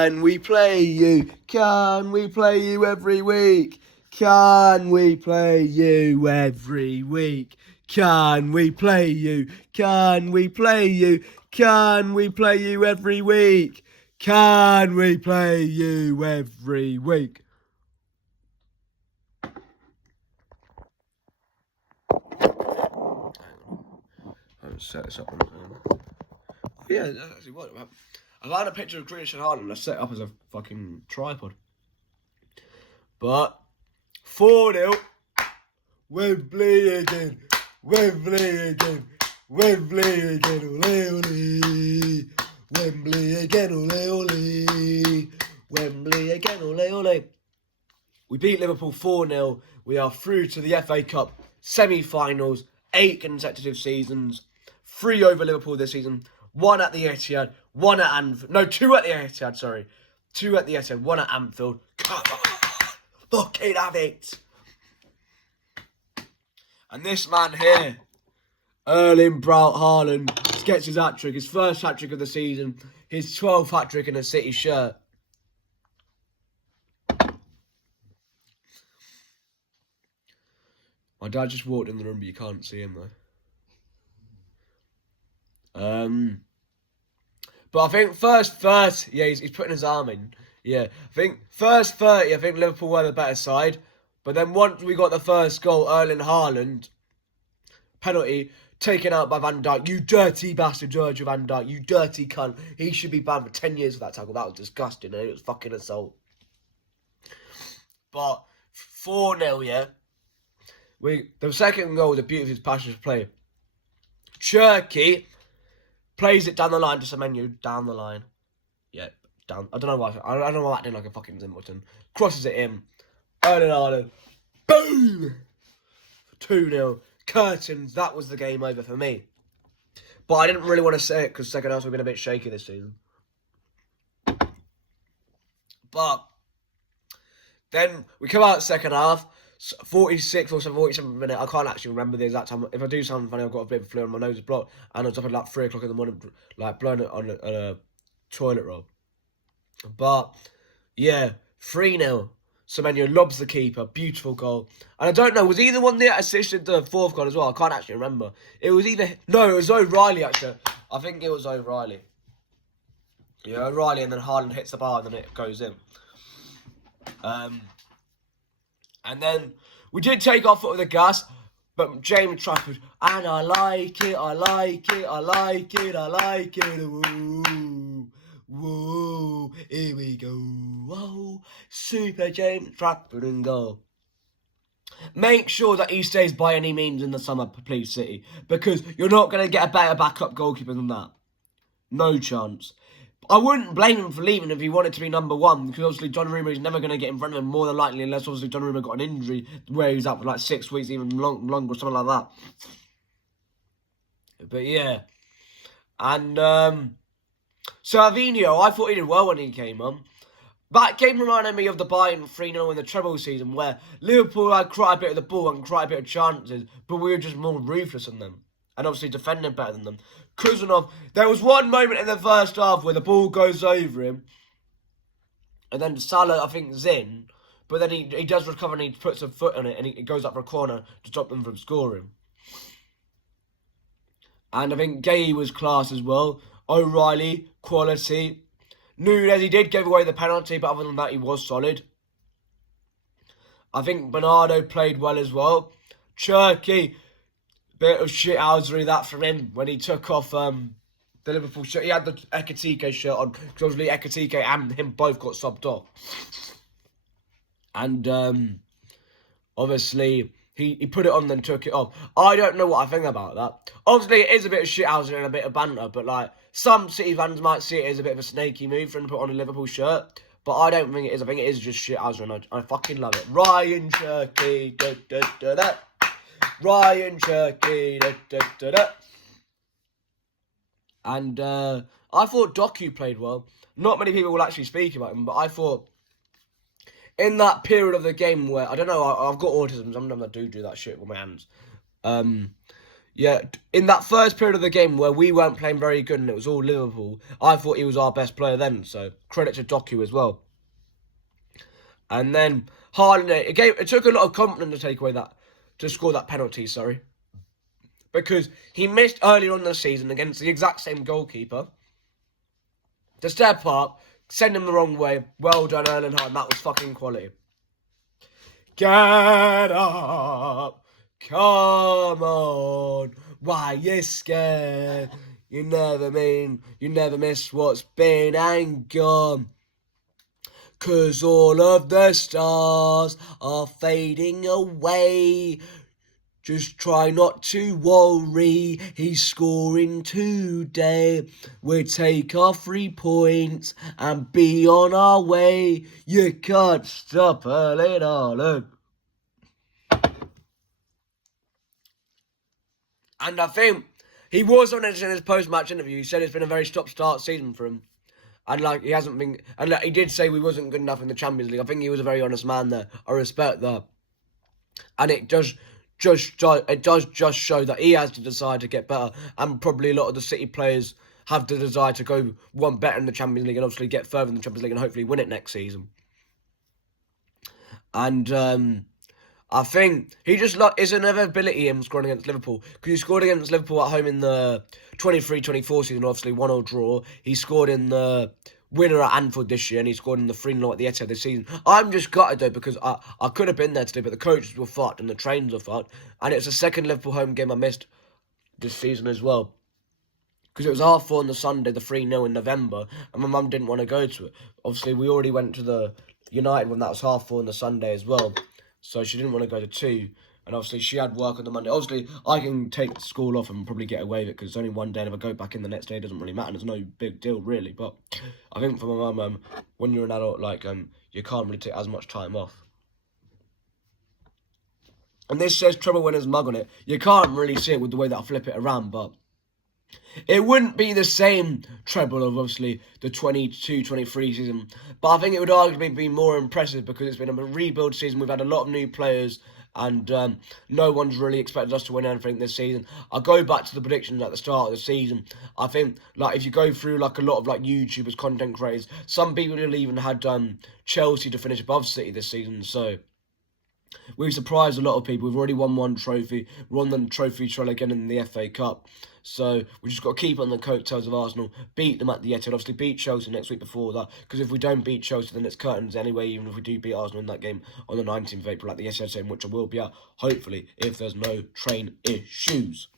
Can we play you? Can we play you every week? Can we play you every week? Can we play you? Can we play you? Can we play you every week? Can we play you every week? I'll set this up. Yeah, that's actually what. I've had a picture of Grealish and Haaland and I set it up as a fucking tripod. But 4-0. Wembley again. Wembley again. Wembley again. Ole Ole. Wembley again. Ole Ole. Wembley again. Ole Ole. We beat Liverpool 4-0. We are through to the FA Cup semi-finals. 8 consecutive seasons. 3 over Liverpool this season. 1 at the Etihad. 1 at Anfield. No, 2 at the Etihad, sorry. 2 at the Etihad. 1 at Anfield. Come on. Fucking have it. And this man here, Erling Braut Haaland, gets his hat-trick. His first hat-trick of the season. His 12th hat-trick in a City shirt. My dad just walked in the room, but you can't see him, though. But I think first 30, yeah, he's putting his arm in. Yeah, I think first 30, I think Liverpool were the better side. But then once we got the first goal, Erling Haaland, penalty, taken out by Van Dijk. You dirty bastard, Virgil van Dijk. You dirty cunt. He should be banned for 10 years for that tackle. That was disgusting, and it was fucking assault. But 4-0, yeah. The second goal was a beautiful passionate play. Cherky plays it down the line to Semenyo, down the line. Yeah, down. I don't know why. I don't know why that did like a fucking Zimbabwean. Crosses it in. Erling Haaland. Boom! 2-0. Curtains. That was the game over for me. But I didn't really want to say it because second half we've been a bit shaky this season. But then we come out second half. 46 or 47 minute. I can't actually remember the exact time. If I do something funny, I've got a bit of a flu and my nose is blocked. And I was up at like 3 o'clock in the morning, like blowing it on a toilet roll. But yeah, 3-0. Semenyo lobs the keeper. Beautiful goal. And I don't know, was either one that assisted the fourth goal as well? I can't actually remember. It was either... No, it was O'Reilly actually. I think it was O'Reilly. Yeah, O'Reilly, and then Haaland hits the bar and then it goes in. And then we did take our foot of the gas, but James Trafford, and I like it, I like it, I like it, I like it, whoa, whoa, here we go, whoa, Super James Trafford and goal. Make sure that he stays by any means in the summer, please, City, because you're not going to get a better backup goalkeeper than that. No chance. I wouldn't blame him for leaving if he wanted to be number one, because obviously Donnarumma is never going to get in front of him, more than likely, unless obviously Donnarumma got an injury where he's out for like 6 weeks, even longer, or something like that. But yeah. And Savinho, I thought he did well when he came on. That game reminded me of the Bayern 3-0 in the treble season, where Liverpool had quite a bit of the ball and quite a bit of chances, but we were just more ruthless than them. And obviously defending better than them. Kuzanov, there was one moment in the first half where the ball goes over him. And then Salah, I think, is in. But then he does recover and he puts a foot on it and it goes up for a corner to stop them from scoring. And I think Gay was class as well. O'Reilly, quality. Nunes, he did give away the penalty, but other than that, he was solid. I think Bernardo played well as well. Cherky, bit of shithousery that from him when he took off the Liverpool shirt. He had the Ekitike shirt on, because obviously Ekitike and him both got subbed off. And obviously he put it on then took it off. I don't know what I think about that. Obviously it is a bit of shithousery and a bit of banter, but like some City fans might see it as a bit of a snaky move for him to put on a Liverpool shirt. But I don't think it is. I think it is just shithousery and I fucking love it. Ryan Cherky, da da da da. Ryan Cherky, da, da, da, da. And I thought Doku played well. Not many people will actually speak about him, but I thought in that period of the game where, I don't know, I've got autism, sometimes I do that shit with my hands. Yeah, in that first period of the game where we weren't playing very good and it was all Liverpool, I thought he was our best player then. So credit to Doku as well. And then Haaland, it took a lot of confidence to take away to score that penalty. Sorry, because he missed earlier on in the season against the exact same goalkeeper. To step up, send him the wrong way. Well done, Erling Haaland. That was fucking quality. Get up, come on. Why you scared? You never miss what's been and gone. 'Cause all of the stars are fading away. Just try not to worry, he's scoring today. We'll take our 3 points and be on our way. You can't stop Erling Haaland. And I think he was honest in his post-match interview. He said it's been a very stop-start season for him. And he hasn't been, and he did say we wasn't good enough in the Champions League. I think he was a very honest man there. I respect that. And it does just show that he has to decide to get better, and probably a lot of the City players have the desire to go one better in the Champions League and obviously get further in the Champions League and hopefully win it next season. And I think he just is an inevitability him scoring against Liverpool, because he scored against Liverpool at home in the 23-24 season, obviously 1-0 draw. He scored in the winner at Anfield this year, and he scored in the 3-0 at the Etihad this season. I'm just gutted though, because I could have been there today, but the coaches were fucked and the trains were fucked, and it's the second Liverpool home game I missed this season as well, because it was 4:30 on the Sunday, the 3-0 in November, and my mum didn't want to go to it. Obviously, we already went to the United when that was 4:30 on the Sunday as well, so she didn't want to go to 2. And obviously, she had work on the Monday. Obviously, I can take school off and probably get away with it because it's only one day. And if I go back in the next day, it doesn't really matter. There's no big deal, really. But I think for my mum, when you're an adult, you can't really take as much time off. And this says treble winners mug on it. You can't really see it with the way that I flip it around, but it wouldn't be the same treble of, obviously, the 22-23 season. But I think it would arguably be more impressive because it's been a rebuild season. We've had a lot of new players, and no one's really expected us to win anything this season. I'll go back to the predictions at the start of the season. I think, if you go through, a lot of, YouTubers, content creators, some people even had Chelsea to finish above City this season, so we've surprised a lot of people. We've already won 1 trophy. We're on the trophy trail again in the FA Cup. So we just got to keep on the coattails of Arsenal, beat them at the Etihad, obviously beat Chelsea next week before that, because if we don't beat Chelsea, then it's curtains anyway, even if we do beat Arsenal in that game on the 19th of April at the Etihad Stadium, which I will be at, hopefully, if there's no train issues.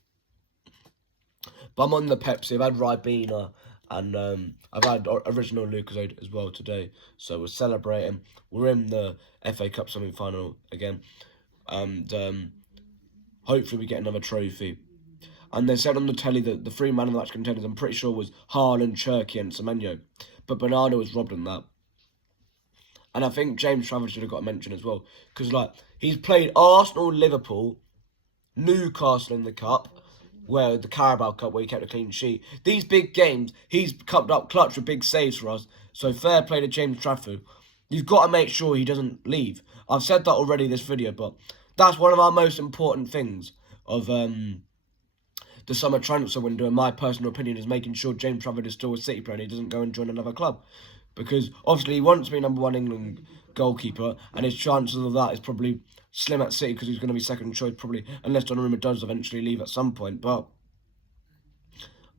But I'm on the Pepsi. I've had Ribena, and I've had original Lucozade as well today, so we're celebrating. We're in the FA Cup semi-final again, and hopefully we get another trophy. And they said on the telly that the 3 man of the match contenders, I'm pretty sure, was Haaland, Cherki and Semenyo. But Bernardo was robbed in that. And I think James Trafford should have got a mention as well. Because, he's played Arsenal, Liverpool, Newcastle in the Cup, where the Carabao Cup, where he kept a clean sheet. These big games, he's come up clutch with big saves for us. So fair play to James Trafford. You've got to make sure he doesn't leave. I've said that already in this video, but that's one of our most important things of the summer transfer window, in my personal opinion, is making sure James Trafford is still a City player and he doesn't go and join another club. Because, obviously, he wants to be #1 England goalkeeper, and his chances of that is probably slim at City because he's going to be second choice, probably, unless Donnarumma does eventually leave at some point. But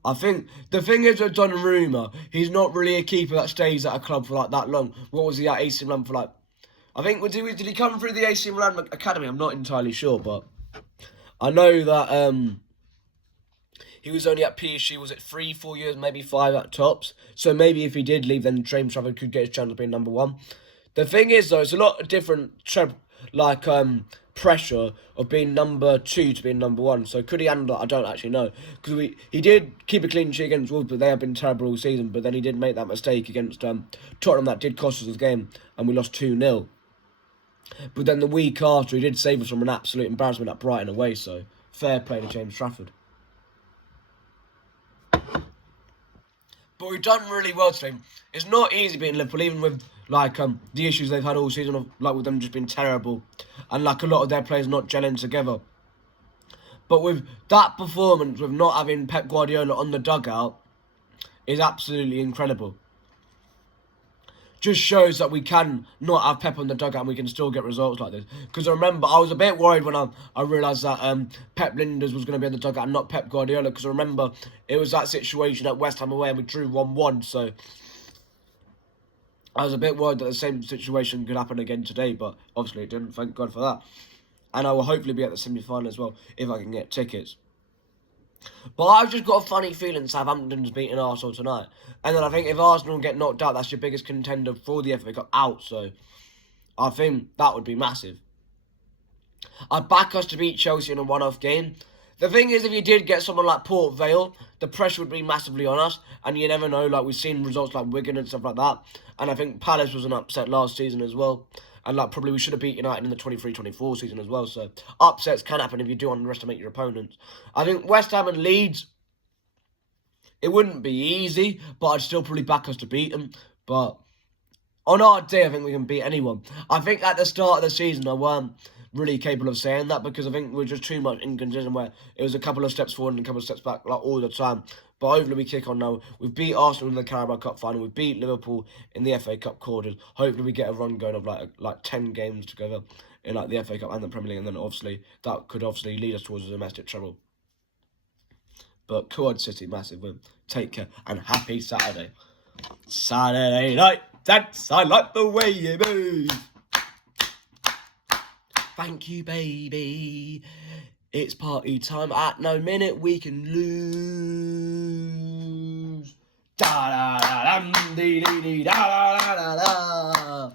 I think the thing is with Donnarumma, he's not really a keeper that stays at a club for, that long. What was he at AC Milan for, I think, did he come through the AC Milan Academy? I'm not entirely sure, but I know that he was only at PSG, was it 3-4 years, maybe 5 at tops? So maybe if he did leave, then James Trafford could get his chance of being #1. The thing is, though, it's a lot of different, pressure of being #2 to being #1. So could he handle that? I don't actually know. Because he did keep a clean sheet against Wolves, but they have been terrible all season. But then he did make that mistake against Tottenham that did cost us the game, and we lost 2-0. But then the week after, he did save us from an absolute embarrassment at Brighton away. So fair play to James Trafford. But we've done really well today. It's not easy beating Liverpool, even with the issues they've had all season of with them just being terrible, and a lot of their players not gelling together. But with that performance, with not having Pep Guardiola on the dugout, is absolutely incredible. Just shows that we can not have Pep on the dugout and we can still get results like this. Because I remember, I was a bit worried when I realised that Pep Linders was going to be on the dugout and not Pep Guardiola. Because I remember it was that situation at West Ham away and we drew 1-1. So I was a bit worried that the same situation could happen again today. But obviously it didn't. Thank God for that. And I will hopefully be at the semi-final as well if I can get tickets. But I've just got a funny feeling Southampton's beating Arsenal tonight. And then I think if Arsenal get knocked out, that's your biggest contender for the FA Cup out. So I think that would be massive. I'd back us to beat Chelsea in a one-off game. The thing is, if you did get someone like Port Vale, the pressure would be massively on us. And you never know, like we've seen results like Wigan and stuff like that. And I think Palace was an upset last season as well. And like probably we should have beat United in the 23-24 season as well. So upsets can happen if you do underestimate your opponents. I think West Ham and Leeds, it wouldn't be easy, but I'd still probably back us to beat them. But on our day, I think we can beat anyone. I think at the start of the season, I weren't really capable of saying that because I think we were just too much inconsistent where it was a couple of steps forward and a couple of steps back like all the time. But hopefully we kick on now. We've beat Arsenal in the Carabao Cup final. We've beat Liverpool in the FA Cup quarters. Hopefully we get a run going of like 10 games together in like the FA Cup and the Premier League. And then obviously that could obviously lead us towards a domestic treble. But Quad City, massive win. Take care and happy Saturday. Saturday night dance. I like the way you move. Thank you, baby. It's party time. At no minute we can lose. Da da da dum dee dee dee da da da da.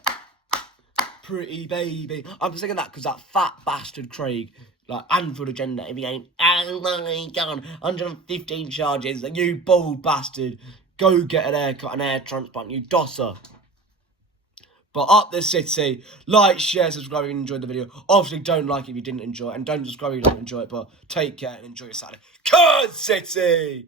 Pretty baby. I'm singing that because that fat bastard Craig, like Anfield agenda. If he ain't, oh my god, 115 charges. You bald bastard. Go get an haircut, an hair transplant. You dosser. But up the City, like, share, subscribe if you enjoyed the video. Obviously, don't like it if you didn't enjoy it. And don't subscribe if you don't enjoy it. But take care and enjoy your Saturday. Cuz City!